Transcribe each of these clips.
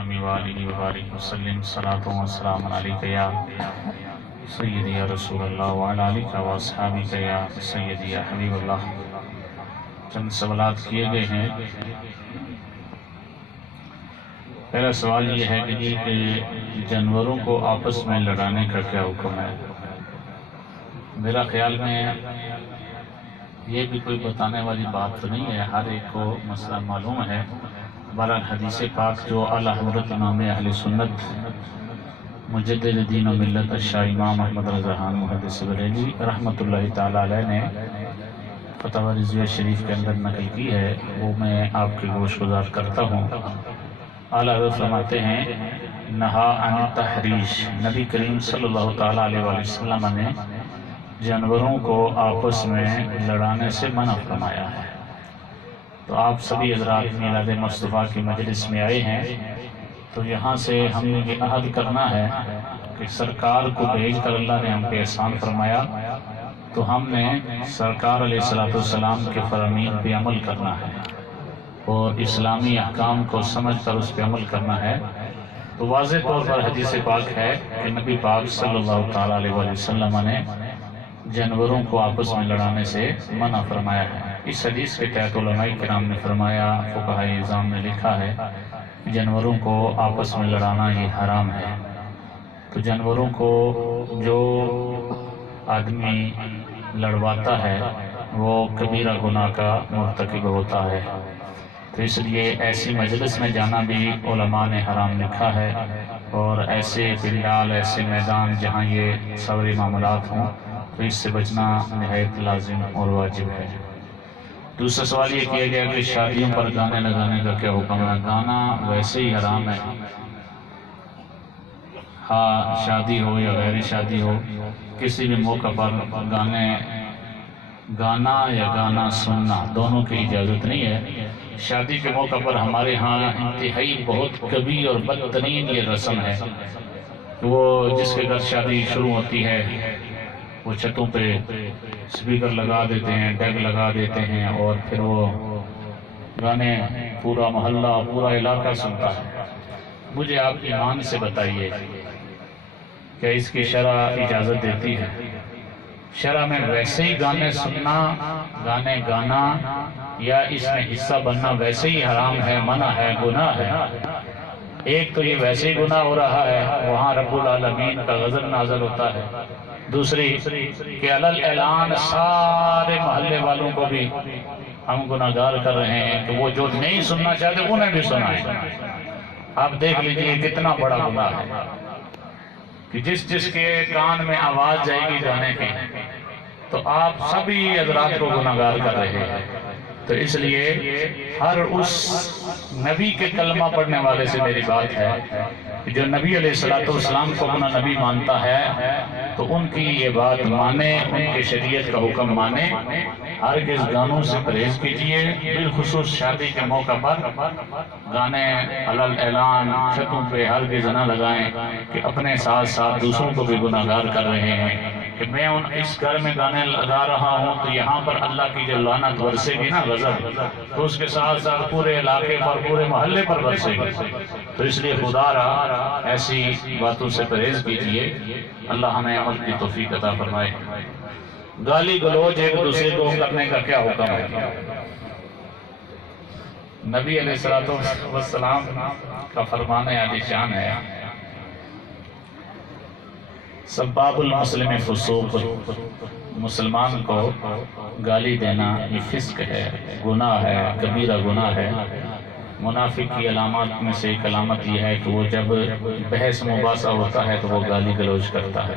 اکرم وآلہ وبارک وسلم صلاۃ و سلام علیک یا سیدی یا رسول اللہ وعلی آلک و اصحابک یا سیدی یا حبیب اللہ۔ چند سوالات کیے گئے ہیں۔ پہلا سوال یہ ہے کہ جانوروں کو آپس میں لڑانے کا کیا حکم ہے؟ میرا خیال میں یہ بھی کوئی بتانے والی بات تو نہیں ہے، ہر ایک کو مسئلہ معلوم ہے۔ بہرحال حدیث پاک جو اعلیٰ حضرت امام اہل سنت مجدد دین و ملت شاہ امام احمد رضا خان محدث بریلوی رحمۃ اللہ تعالیٰ علیہ نے فتح رضویہ شریف کے اندر نقل کی ہے، وہ میں آپ کے گوش گزار کرتا ہوں۔ اعلیٰ حضرت فرماتے ہیں نہا عن تحریش، نبی کریم صلی اللہ تعالیٰ علیہ وسلم نے جانوروں کو آپس میں لڑانے سے منع فرمایا ہے۔ تو آپ سبھی حضرات میلاد مصطفیٰ کی مجلس میں آئے ہیں، تو یہاں سے ہم نے یہ عہد کرنا ہے کہ سرکار کو بھیج کر اللہ نے ہم پہ احسان فرمایا، تو ہم نے سرکار علیہ السلام کے فرامین پہ عمل کرنا ہے اور اسلامی احکام کو سمجھ کر اس پہ عمل کرنا ہے۔ تو واضح طور پر حدیث پاک ہے کہ نبی پاک صلی اللہ تعالیٰ علیہ وسلم نے جانوروں کو آپس میں لڑانے سے منع فرمایا ہے۔ اس حدیث کے تحت علماء کرام نے فرمایا، فقہاء اعظام نے لکھا ہے جانوروں کو آپس میں لڑانا یہ حرام ہے۔ تو جانوروں کو جو آدمی لڑواتا ہے وہ کبیرہ گناہ کا مرتکب ہوتا ہے، تو اس لیے ایسی مجلس میں جانا بھی علماء نے حرام لکھا ہے، اور ایسے بلال ایسے میدان جہاں یہ سوری معاملات ہوں تو اس سے بچنا نہایت لازم اور واجب ہے۔ دوسرا سوال یہ کیا گیا کہ شادیوں پر گانے لگانے کا کیا حکم ہے؟ گانا ویسے ہی حرام ہے، ہاں شادی ہو یا غیر شادی ہو، کسی بھی موقع پر گانا یا گانا سننا دونوں کی اجازت نہیں ہے۔ شادی کے موقع پر ہمارے ہاں انتہائی بہت کبھی اور بدترین یہ رسم ہے، وہ جس کے گھر شادی شروع ہوتی ہے وہ چھتوں پہ سپیکر لگا دیتے ہیں، ڈیک لگا دیتے ہیں، اور پھر وہ گانے پورا محلہ پورا علاقہ سنتا ہے۔ مجھے آپ ایمان سے بتائیے کہ اس کی شرع اجازت دیتی ہے؟ شرع میں ویسے ہی گانے سننا، گانے گانا یا اس میں حصہ بننا ویسے ہی حرام ہے، منع ہے، گناہ ہے۔ ایک تو یہ ویسے ہی گناہ ہو رہا ہے، وہاں رب العالمین کا غضب نازل ہوتا ہے۔ دوسری کہ علل اعلان سارے محلے والوں کو بھی ہم گناہگار کر رہے ہیں، کہ وہ جو نہیں سننا چاہتے انہیں بھی سنائیں۔ آپ دیکھ لیجئے کتنا بڑا گناہ ہے کہ جس کے کان میں آواز جائے گی گانے کی تو آپ سبھی حضرات کو گناہگار کر رہے ہیں۔ تو اس لیے ہر اس نبی کے کلمہ پڑھنے والے سے میری بات ہے کہ جو نبی علیہ السلام کو اپنا نبی مانتا ہے تو ان کی یہ بات مانے، ان کے شریعت کا حکم مانے، ہرگز گانوں سے پرہیز کیجئے۔ بالخصوص شادی کے موقع پر گانے علل اعلان چھتوں پہ ہرگز نہ لگائیں، کہ اپنے ساتھ ساتھ دوسروں کو بھی گناہگار کر رہے ہیں کہ میں اس گھر میں گانے لگا رہا ہوں تو یہاں پر اللہ کی جو لعنت برسے گی نا، غضب، تو اس کے ساتھ ساتھ پورے علاقے پر پورے محلے پر برسے گی۔ تو اس لیے خدا را ایسی باتوں سے پرہیز کیجئے، اللہ ہمیں عمل کی توفیق عطا فرمائے۔ گالی گلوچ ایک دوسرے کو کرنے کا کیا حکم ہے؟ نبی علیہ السلام کا فرمان عالی شان ہے، سباب المسلم فسوق، مسلمان کو گالی دینا یہ فسق ہے، گناہ ہے، کبیرہ گناہ ہے۔ منافق کی علامات میں سے ایک علامت یہ ہے کہ وہ جب بحث مباحثہ ہوتا ہے تو وہ گالی گلوچ کرتا ہے،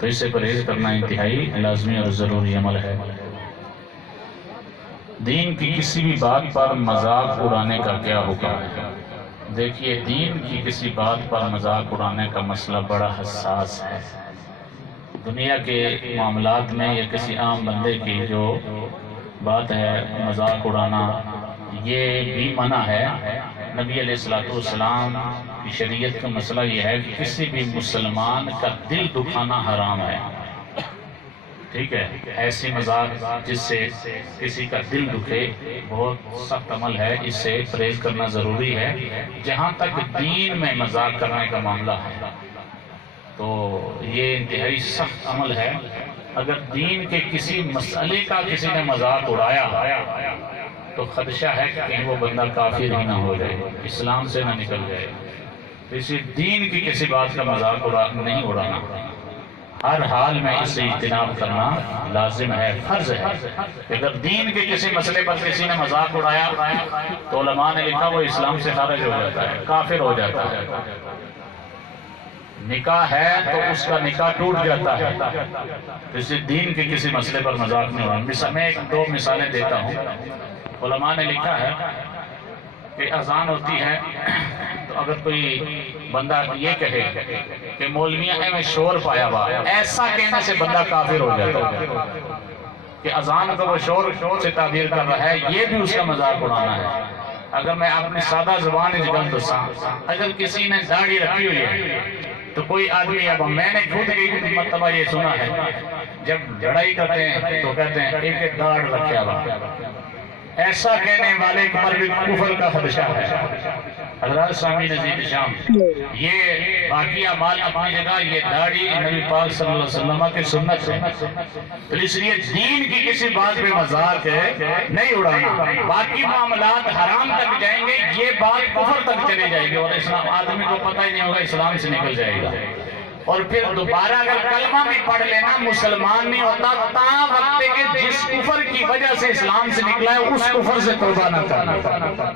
تو اس سے پرہیز کرنا انتہائی لازمی اور ضروری عمل ہے۔ دین کی کسی بھی بات پر مذاق اڑانے کا کیا حکم ہے؟ دیکھیے، دین کی کسی بات پر مذاق اڑانے کا مسئلہ بڑا حساس ہے۔ دنیا کے معاملات میں یا کسی عام بندے کی جو بات ہے مذاق اڑانا، یہ بھی منع ہے۔ نبی علیہ السلام کی شریعت کا مسئلہ یہ ہے کہ کسی بھی مسلمان کا دل دکھانا حرام ہے۔ ٹھیک ہے، ایسی مذاق جس سے کسی کا دل دکھے بہت سخت عمل ہے، اس سے پرہیز کرنا ضروری ہے۔ جہاں تک دین میں مذاق کرنے کا معاملہ ہے تو یہ انتہائی سخت عمل ہے۔ اگر دین کے کسی مسئلے کا کسی نے مذاق اڑایا تو خدشہ ہے کہ کہیں وہ بندہ کافر ہی نہ ہو جائے، اسلام سے نہ نکل جائے۔ اسی دین کی کسی بات کا مذاق نہیں اڑانا، ہر حال میں اس سے اجتناب کرنا لازم ہے، فرض ہے۔ اگر دین کے کسی مسئلے پر کسی نے مذاق اڑایا تو علماء نے لکھا وہ اسلام سے خارج ہو جاتا ہے، کافر ہو جاتا ہے۔ نکاح ہے تو اس کا نکاح ٹوٹ جاتا ہے۔ اس دین کے کسی مسئلے پر مذاق نہیں اڑانا۔ میں ایک دو مثالیں دیتا ہوں۔ علماء نے لکھا ہے کہ اذان ہوتی ہے تو اگر کوئی بندہ یہ کہے کہ مولویاں میں شور پایا ہوا، ایسا کہنے سے بندہ کافر ہو جاتا ہے کہ اذان کو وہ شور سے تعبیر کر رہا ہے، یہ بھی اس کا مذاق اڑانا ہے۔ اگر میں اپنی سادہ زبان گل دساں، اگر کسی نے داڑھی رکھی ہوئی ہے تو کوئی آدمی، اب میں نے خود ایک مرتبہ یہ سنا ہے، جب لڑائی کرتے ہیں تو کہتے ہیں ایک داڑھ رکھا ہوا، ایسا کہنے والے پر بھی کفر کا خدشہ ہے۔ حضرات سامی نزید شام، یہ باقی اعمال اپنی جگہ، یہ داڑھی نبی پاک صلی اللہ علیہ وسلم کی سنت ہے، تو اس لیے دین کی کسی بات پہ مذاق نہیں اڑانا۔ باقی معاملات حرام تک جائیں گے، یہ بات کفر تک چلے جائے گی اور اسلام آدمی کو پتہ ہی نہیں ہوگا، اسلام سے نکل جائے گا۔ اور پھر دوبارہ اگر کلمہ بھی پڑھ لینا مسلمان نہیں ہوتا، تا وقت کہ جس کفر کی وجہ سے اسلام سے نکلا ہے اس کفر سے توبہ نہ کرنا۔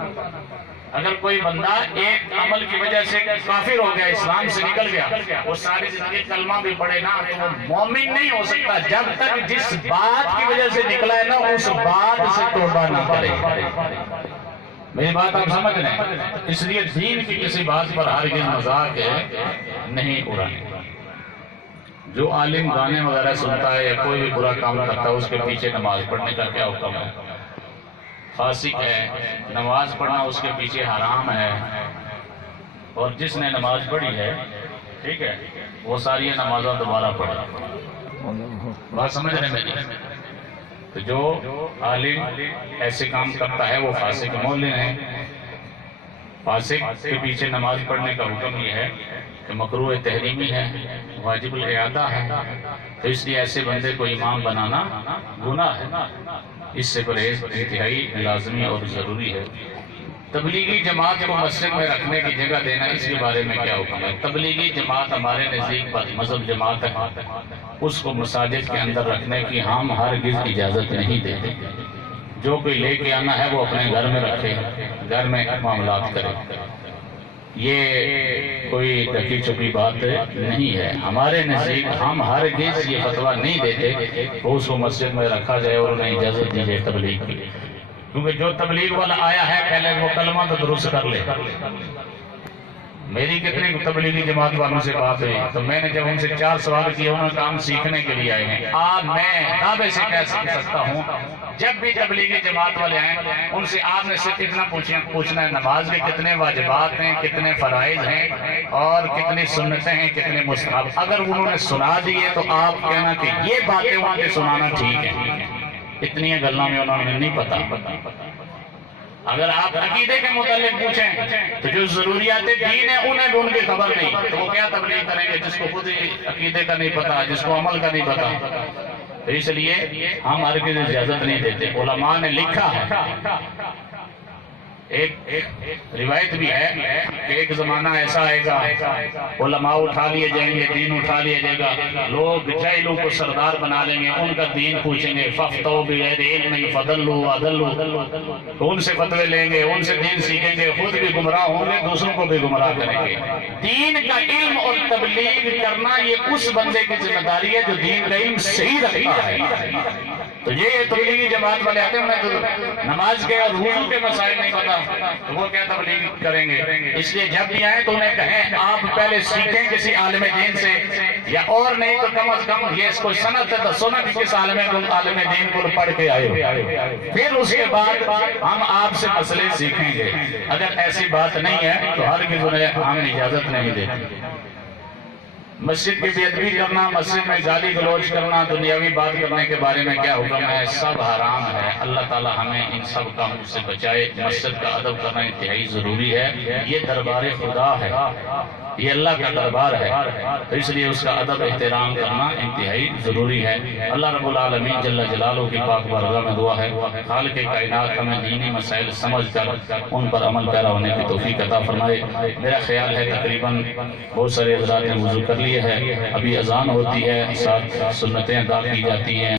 اگر کوئی بندہ ایک عمل کی وجہ سے کافر ہو گیا، اسلام سے نکل گیا، وہ ساری زندگی کلمہ بھی پڑھے نا، وہ مومن نہیں ہو سکتا جب تک جس بات کی وجہ سے نکلا ہے نا اس بات سے توبہ نہ کرے۔ میری بات آپ سمجھ رہے ہیں؟ اس لیے دین کی کسی بات پر ہرگز مذاق نہیں اڑانے۔ جو عالم گانے وغیرہ سنتا ہے یا کوئی بھی برا کام کرتا ہے اس کے پیچھے نماز پڑھنے کا کیا حکم ہے؟ فاسق ہے، نماز پڑھنا اس کے پیچھے حرام ہے۔ اور جس نے نماز پڑھی ہے، ٹھیک ہے، وہ ساری نمازیں دوبارہ پڑھے۔ بات سمجھ رہے ہیں میری؟ تو جو عالم ایسے کام کرتا ہے وہ فاسق مولن ہے۔ فاسق کے پیچھے نماز پڑھنے کا حکم یہ ہے کہ مکروہ تحریمی ہے، واجب الاعادہ ہے، تو اس لیے ایسے بندے کو امام بنانا گناہ ہے۔ اس سے پرہیز انتہائی لازمی اور ضروری ہے۔ تبلیغی جماعت کو مسجد میں رکھنے کی جگہ دینا، اس کے بارے میں کیا حکم ہے؟ تبلیغی جماعت ہمارے نزدیک مذہب جماعت ہے، اس کو مساجد کے اندر رکھنے کی ہم ہرگز اجازت نہیں دیتے۔ جو کوئی لے کے آنا ہے وہ اپنے گھر میں رکھے، گھر میں معاملات کرے۔ یہ کوئی ڈکی چھپی بات نہیں ہے۔ ہمارے نزدیک ہم ہرگز یہ فتویٰ نہیں دیتے کہ اس کو مسجد میں رکھا جائے اور انہیں اجازت دی جائے تبلیغ کی، کیونکہ جو تبلیغ والا آیا ہے پہلے وہ کلمہ تو درست کر لے۔ میری کتنی تبلیغی جماعت والوں سے بات ہوئی تو میں نے جب ان سے 4 سوال کیے، انہوں نے کہا ہم سیکھنے کے لیے آئے ہیں۔ میں دعوے سے کہہ سکتا ہوں جب بھی تبلیغی جماعت والے آئیں ان سے آپ نے صرف اتنا پوچھنا ہے، نماز کے کتنے واجبات ہیں، کتنے فرائض ہیں اور کتنی سنتیں ہیں، کتنے مستحب۔ اگر انہوں نے سنا دیے تو آپ کہنا کہ یہ باتیں وہاں کے سنانا ٹھیک ہے، اتنی گلوں میں انہوں نے نہیں پتا۔ اگر آپ عقیدے کے متعلق پوچھیں تو جو ضروریات دین ہیں انہیں بھی ان کی خبر نہیں، تو وہ کیا تبلیغ کریں گے جس کو خود عقیدے کا نہیں پتا، جس کو عمل کا نہیں پتا؟ تو اس لیے ہم ہرگز اجازت نہیں دیتے۔ علماء نے لکھا ہے، ایک روایت بھی ہے کہ ایک زمانہ ایسا آئے گا علماء اٹھا لیے جائیں گے، دین اٹھا لیا جائے گا، لوگ جاہلوں کو سردار بنا لیں گے، ان کا دین پوچھیں گے، فَفْتَوْا بِغَيْرِ عِلْمٍ فَضَلُّوا وَأَضَلُّوا، تو ان سے فتوے لیں گے، ان سے دین سیکھیں گے، خود بھی گمراہ ہوں گے، دوسروں کو بھی گمراہ کریں گے۔ دین کا علم اور تبلیغ کرنا یہ اس بندے کی ذمہ داری ہے جو دین کا علم صحیح رکھتا ہے۔ تو یہ تبلیغی جماعت والے آتے ہیں، انہیں تو نماز کے اور وضو کے مسائل نہیں پتا، تو وہ کیا تبلیغ کریں گے؟ اس لیے جب بھی آئیں تو انہیں کہیں آپ پہلے سیکھیں کسی عالم دین سے، یا اور نہیں تو کم از کم یہ اس کو سنت ہے تو سنت کس عالم دین کو پڑھ کے آئے ہو، پھر اس کے بعد ہم آپ سے مسئلے سیکھیں گے۔ اگر ایسی بات نہیں ہے تو ہرگز انہیں ہم اجازت نہیں دیتے۔ مسجد کی بے ادبی کرنا، مسجد میں گالی گلوچ کرنا، دنیاوی بات کرنے کے بارے میں کیا حکم ہے؟ سب حرام ہے۔ اللہ تعالی ہمیں ان سب کاموں سے بچائے۔ مسجد کا ادب کرنا انتہائی ضروری ہے۔ یہ دربار خدا ہے، یہ اللہ کا دربار ہے، تو اس لیے اس کا ادب احترام کرنا انتہائی ضروری ہے۔ اللہ رب العالمین جل جلالہ کی پاک بارگاہ میں دعا ہے خالق کائنات ہمیں دینی مسائل سمجھ کر ان پر عمل پیرا ہونے کی توفیق عطا فرمائے۔ میرا خیال ہے تقریباً بہت سارے حضرات نے وضو کر لیے ہے، ابھی اذان ہوتی ہے، ساتھ سنتیں ادا کی جاتی ہیں۔